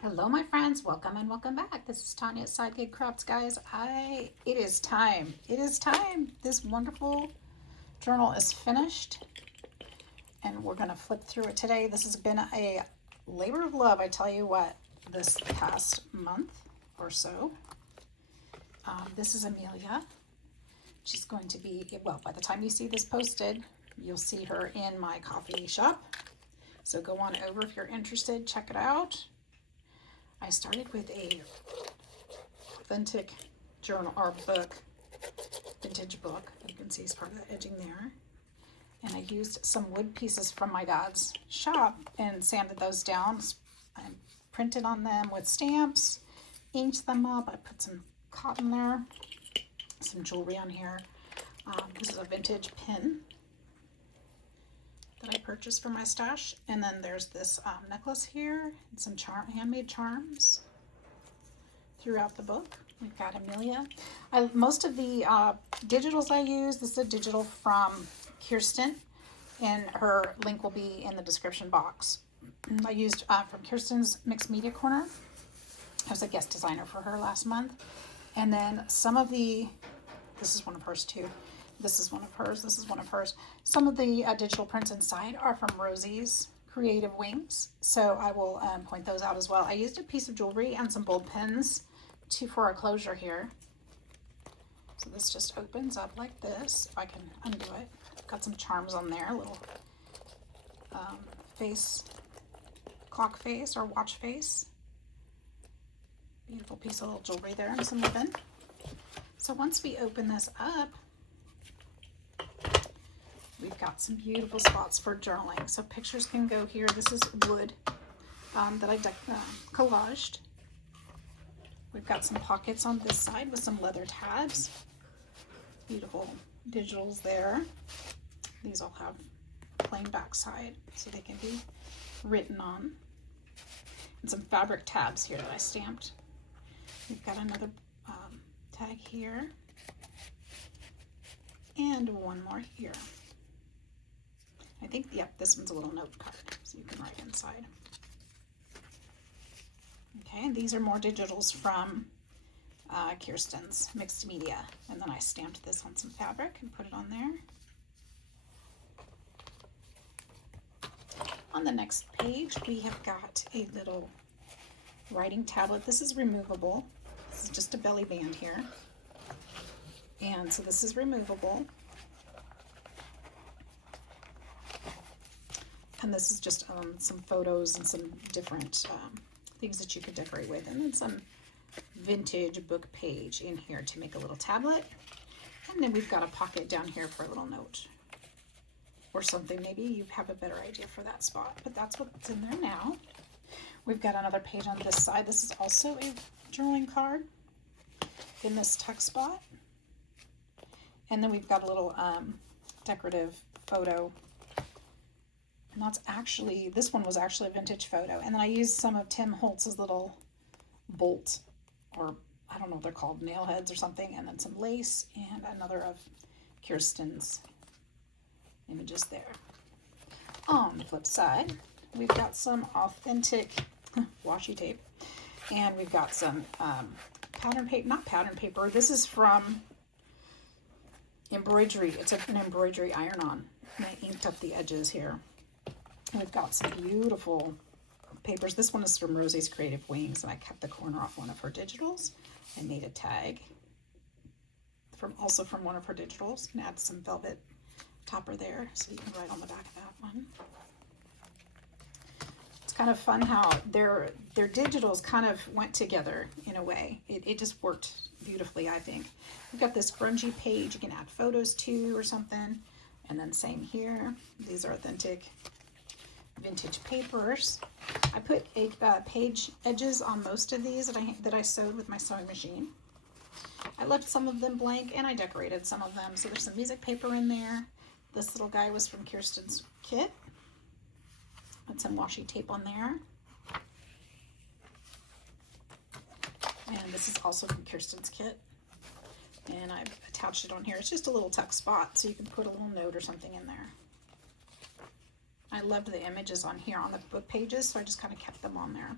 Hello, my friends. Welcome and welcome back. This is Tanya at Sidegigcrafts, guys. It is time. It is time. This wonderful journal is finished, and we're going to flip through it today. This has been a labor of love, I tell you what, this past month or so. This is Amelia. She's going to be, well, by the time you see this posted, you'll see her in my coffee shop. So go on over if you're interested. Check it out. I started with a authentic journal or book, vintage book. You can see it's part of the edging there. And I used some wood pieces from my dad's shop and sanded those down. I printed on them with stamps, inked them up. I put some cotton there, some jewelry on here. This is a vintage pin that I purchased for my stash. And then there's this necklace here and some handmade charms throughout the book. We've got Amelia. Most of the digitals I use, this is a digital from Kirsten, and her link will be in the description box. I used from Kirsten's Mixed Media Corner. I was a guest designer for her last month. And then some of the, this is one of hers too. This is one of hers. This is one of hers. Some of the digital prints inside are from Rosie's Creative Wings. So I will point those out as well. I used a piece of jewelry and some bold pens for our closure here. So this just opens up like this. If I can undo it. Got some charms on there. Little face, clock face or watch face. Beautiful piece of little jewelry there and some ribbon. So once we open this up, we've got some beautiful spots for journaling. So pictures can go here. This is wood that I collaged. We've got some pockets on this side with some leather tabs. Beautiful digitals there. These all have plain backside so they can be written on. And some fabric tabs here that I stamped. We've got another tag here. And one more here. I think, yep, this one's a little note card, so you can write inside. Okay, and these are more digitals from Kirsten's Mixed Media. And then I stamped this on some fabric and put it on there. On the next page, we have got a little writing tablet. This is removable. This is just a belly band here. And so this is removable. And this is just some photos and some different things that you could decorate with. And then some vintage book page in here to make a little tablet. And then we've got a pocket down here for a little note or something. Maybe you have a better idea for that spot, but that's what's in there now. We've got another page on this side. This is also a journaling card in this tuck spot. And then we've got a little decorative photo. And that's actually, this one was actually a vintage photo. And then I used some of Tim Holtz's little bolt, or I don't know what they're called, nail heads or something. And then some lace and another of Kirsten's images there. On the flip side, we've got some authentic washi tape. And we've got some pattern paper, not pattern paper. This is from embroidery. It's an embroidery iron-on. And I inked up the edges here. We've got some beautiful papers. This one is from Rosie's Creative Wings, and I cut the corner off one of her digitals. I made a tag also from one of her digitals, and add some velvet topper there so you can write on the back of that one. It's kind of fun how their digitals kind of went together in a way. It just worked beautifully, I think. We've got this grungy page you can add photos to or something. And then same here. These are authentic vintage papers. I put page edges on most of these that I sewed with my sewing machine. I left some of them blank and I decorated some of them. So there's some music paper in there. This little guy was from Kirsten's kit. Put some washi tape on there. And this is also from Kirsten's kit. And I've attached it on here. It's just a little tuck spot, so you can put a little note or something in there. I loved the images on here on the book pages, so I just kind of kept them on there.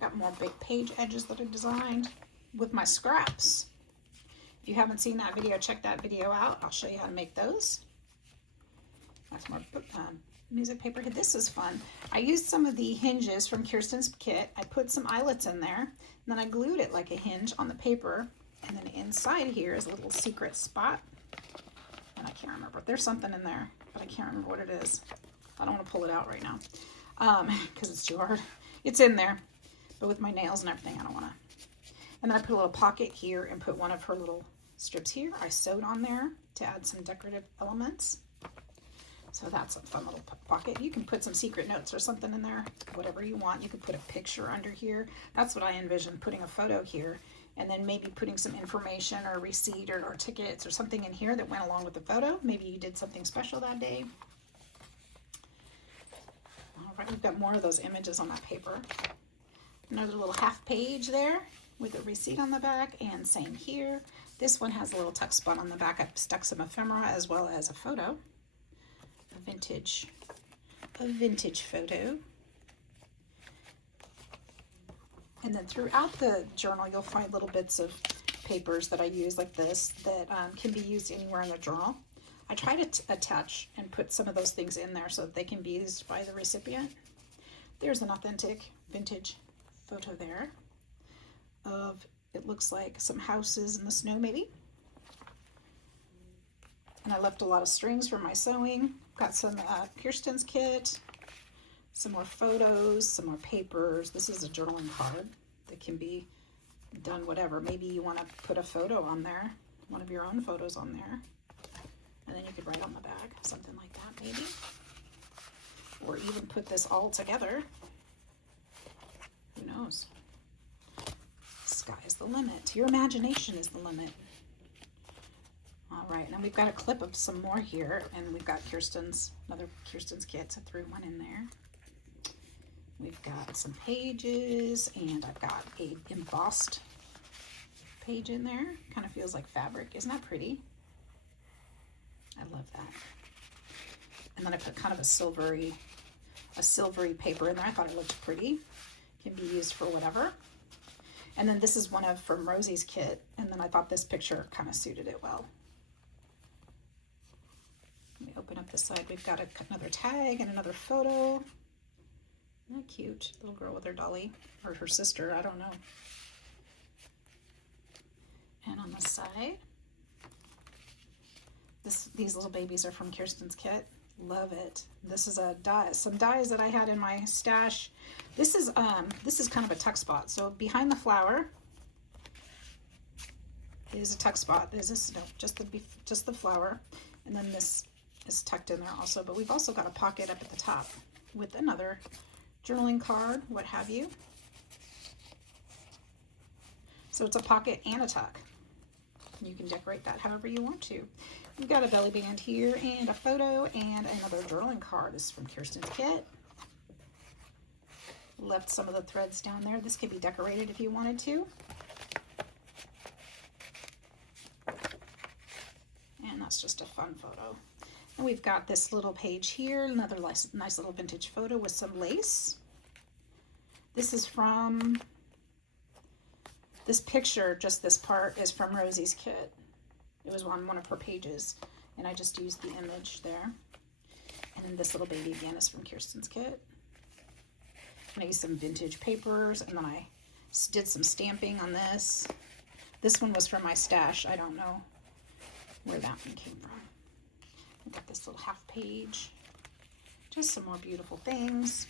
Got more big page edges that I designed with my scraps. If you haven't seen that video, check that video out. I'll show you how to make those. That's more music paper. This is fun. I used some of the hinges from Kirsten's kit. I put some eyelets in there, and then I glued it like a hinge on the paper. And then inside here is a little secret spot. And I can't remember. There's something in there, but I can't remember what it is. I don't want to pull it out right now because it's too hard. It's in there, but with my nails and everything, I don't want to. And then I put a little pocket here and put one of her little strips here. I sewed on there to add some decorative elements. So that's a fun little pocket. You can put some secret notes or something in there, whatever you want. You could put a picture under here. That's what I envisioned, putting a photo here, and then maybe putting some information or a receipt or tickets or something in here that went along with the photo. Maybe you did something special that day. All right, we've got more of those images on that paper. Another little half page there with a receipt on the back, and same here. This one has a little tuck spot on the back. I've stuck some ephemera as well as a photo. A vintage photo. And then throughout the journal, you'll find little bits of papers that I use like this that can be used anywhere in the journal. I try to attach and put some of those things in there so that they can be used by the recipient. There's an authentic vintage photo there of, it looks like some houses in the snow maybe. And I left a lot of strings for my sewing. Got some Kirsten's kit, some more photos, some more papers. This is a journaling card that can be done whatever. Maybe you want to put a photo on there, one of your own photos on there. And then you could write on the back, something like that maybe. Or even put this all together. Who knows? Sky's the limit. Your imagination is the limit. All right, and then we've got a clip of some more here, and we've got another Kirsten's kit, so I threw one in there. We've got some pages, and I've got a embossed page in there. Kind of feels like fabric. Isn't that pretty? I love that. And then I put kind of a silvery paper in there. I thought it looked pretty. Can be used for whatever. And then this is one from Rosie's kit, and then I thought this picture kind of suited it well. Let me open up this side. We've got another tag and another photo. Isn't that cute? Little girl with her dolly, or her sister, I don't know. And on the side, these little babies are from Kirsten's kit. Love it. This is some dies that I had in my stash. This is kind of a tuck spot. So behind the flower is a tuck spot. Is this? No, just the flower, and then this is tucked in there also. But we've also got a pocket up at the top with another journaling card, what have you. So it's a pocket and a tuck. You can decorate that however you want to. We've got a belly band here and a photo and another journaling card. This is from Kirsten's kit. Left some of the threads down there. This could be decorated if you wanted to. And that's just a fun photo. And we've got this little page here, another nice little vintage photo with some lace. This is from, this picture, just this part, is from Rosie's kit. It was on one of her pages, and I just used the image there. And then this little baby again is from Kirsten's kit. And I used some vintage papers, and then I did some stamping on this. This one was from my stash. I don't know where that one came from. I've got this little half page. Just some more beautiful things.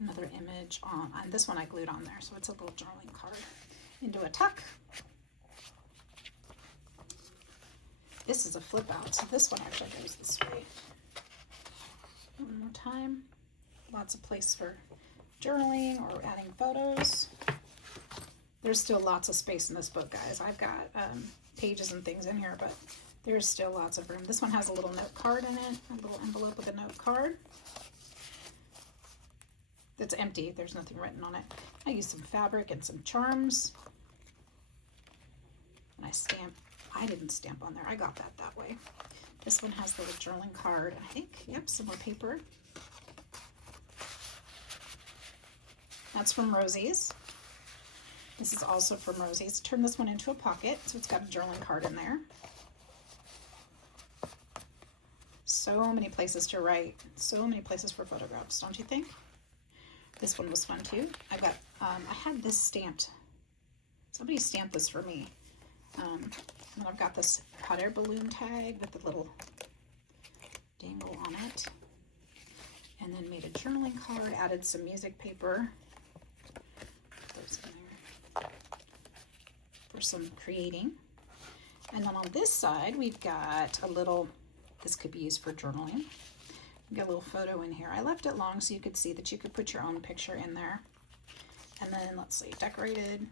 Another image on this one I glued on there, so it's a little journaling card into a tuck. This is a flip out, so this one actually goes this way. One more time. Lots of place for journaling or adding photos. There's still lots of space in this book, guys. I've got pages and things in here, but there's still lots of room. This one has a little note card in it, a little envelope with a note card. It's empty. There's nothing written on it. I used some fabric and some charms. And I didn't stamp on there. I got that way. This one has the little journaling card. I think, yep, some more paper. That's from Rosie's. This is also from Rosie's. Turn this one into a pocket, so it's got a journaling card in there. So many places to write, so many places for photographs, don't you think? This one was fun too. I had this stamped. Somebody stamped this for me. And I've got this hot air balloon tag with the little dangle on it. And then made a journaling card, added some music paper. Put those in there for some creating. And then on this side, we've got a little, this could be used for journaling. We've got a little photo in here. I left it long so you could see that you could put your own picture in there. And then, let's see, decorated.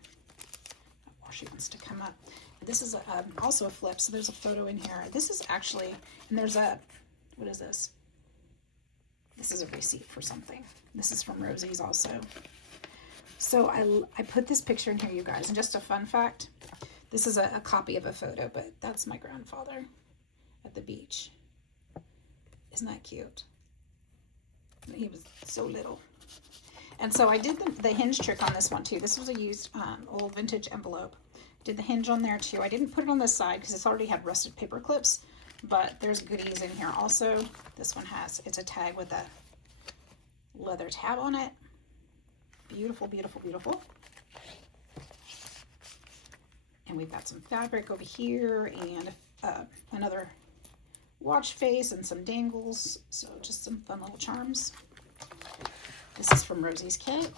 Oh, she wants to come up. This is also a flip, so there's a photo in here. This is actually, and there's a, what is this? This is a receipt for something. This is from Rosie's also. So I put this picture in here, you guys, and just a fun fact, this is a copy of a photo, but that's my grandfather at the beach. Isn't that cute? He was so little. And so I did the hinge trick on this one too. This was a used old vintage envelope. Did the hinge on there too. I didn't put it on this side because it's already had rusted paper clips, but there's goodies in here also. This one has, it's a tag with a leather tab on it. Beautiful, beautiful, beautiful. And we've got some fabric over here and another watch face and some dangles. So just some fun little charms. This is from Rosie's kit.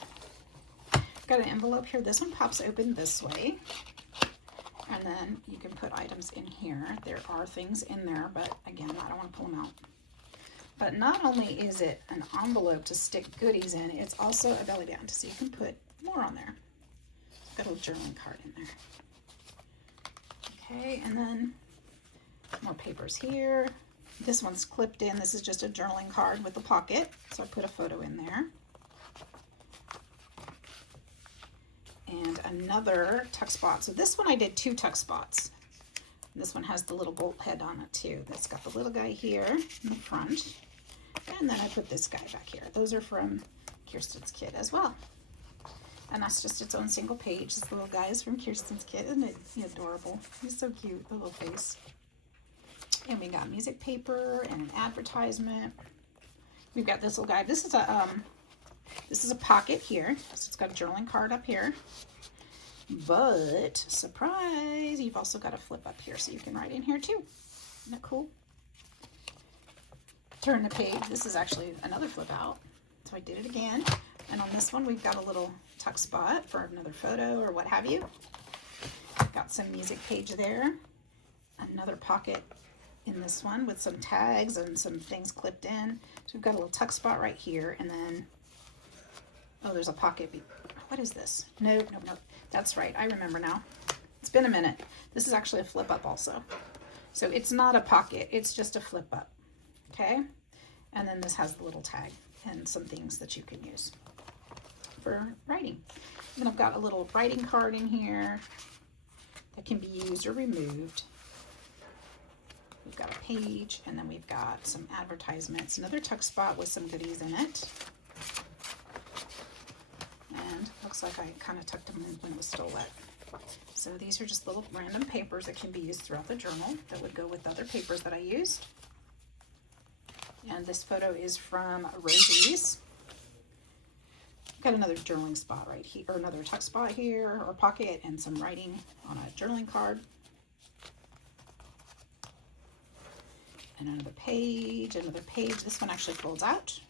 Got an envelope here. This one pops open this way. And then you can put items in here. There are things in there, but again, I don't want to pull them out. But not only is it an envelope to stick goodies in, it's also a belly band, so you can put more on there. Got a little journaling card in there. Okay, and then more papers here. This one's clipped in. This is just a journaling card with a pocket, so I put a photo in there. And another tuck spot. So this one I did 2 tuck spots. This one has the little bolt head on it too. That's got the little guy here in the front. And then I put this guy back here. Those are from Kirsten's kit as well. And that's just its own single page. This little guy is from Kirsten's kit. Isn't it adorable? He's so cute, the little face. And we got music paper and an advertisement. We've got this little guy. This is a pocket here. So it's got a journaling card up here. But, surprise, you've also got a flip up here so you can write in here too. Isn't that cool? Turn the page. This is actually another flip out. So I did it again. And on this one, we've got a little tuck spot for another photo or what have you. Got some music page there. Another pocket in this one with some tags and some things clipped in. So we've got a little tuck spot right here. And then, oh, there's a pocket. What is this? No. That's right. I remember now. It's been a minute. This is actually a flip up also. So it's not a pocket. It's just a flip up. Okay. And then this has the little tag and some things that you can use for writing. And then I've got a little writing card in here that can be used or removed. We've got a page, and then we've got some advertisements. Another tuck spot with some goodies in it. And looks like I kind of tucked them in when it was still wet. So these are just little random papers that can be used throughout the journal that would go with other papers that I used. And this photo is from Rosie's. Got another journaling spot right here, or another tuck spot here, or pocket, and some writing on a journaling card. And another page, another page. This one actually folds out.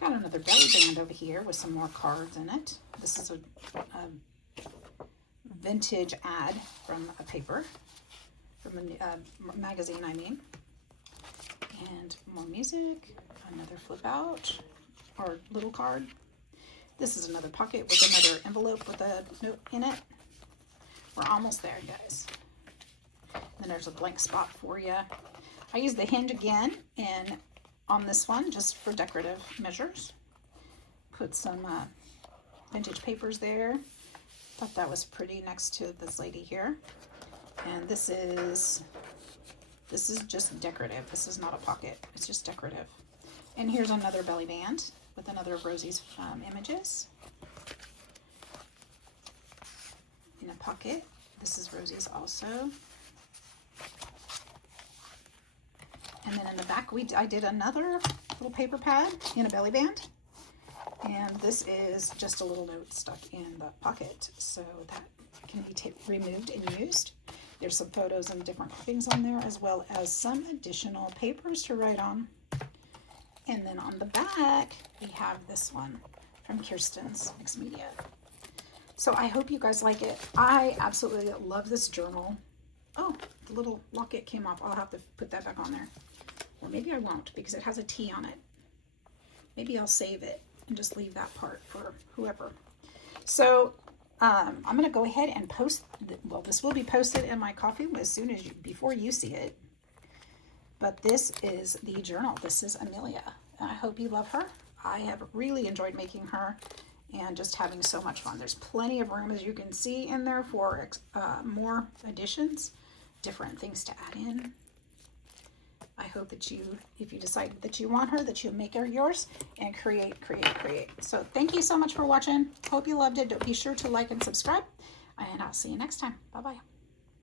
Got another belly band over here with some more cards in it. This is a vintage ad from a paper, from a magazine, I mean. And more music, another flip out, or little card. This is another pocket with another envelope with a note in it. We're almost there, guys. Then there's a blank spot for you. I used the hinge again, and on this one, just for decorative measures. Put some vintage papers there. Thought that was pretty next to this lady here. And this is just decorative. This is not a pocket. It's just decorative. And here's another belly band with another of Rosie's images. pocket. This is Rosie's also. And then in the back, I did another little paper pad in a belly band. And this is just a little note stuck in the pocket, so that can be removed and used. There's some photos and different clippings on there, as well as some additional papers to write on. And then on the back, we have this one from Kirsten's Mixed Media. So I hope you guys like it. I absolutely love this journal. Oh, the little locket came off. I'll have to put that back on there. Or maybe I won't, because it has a T on it. Maybe I'll save it and just leave that part for whoever. So I'm going to go ahead and post, well, this will be posted in my coffee as soon as before you see it. But this is the journal. This is Amelia. I hope you love her. I have really enjoyed making her and just having so much fun. There's plenty of room, as you can see, in there for more additions, different things to add in. I hope that you, if you decide that you want her, that you make her yours and create. So thank you so much for watching. Hope you loved it. Be sure to like and subscribe, and I'll see you next time. Bye-bye.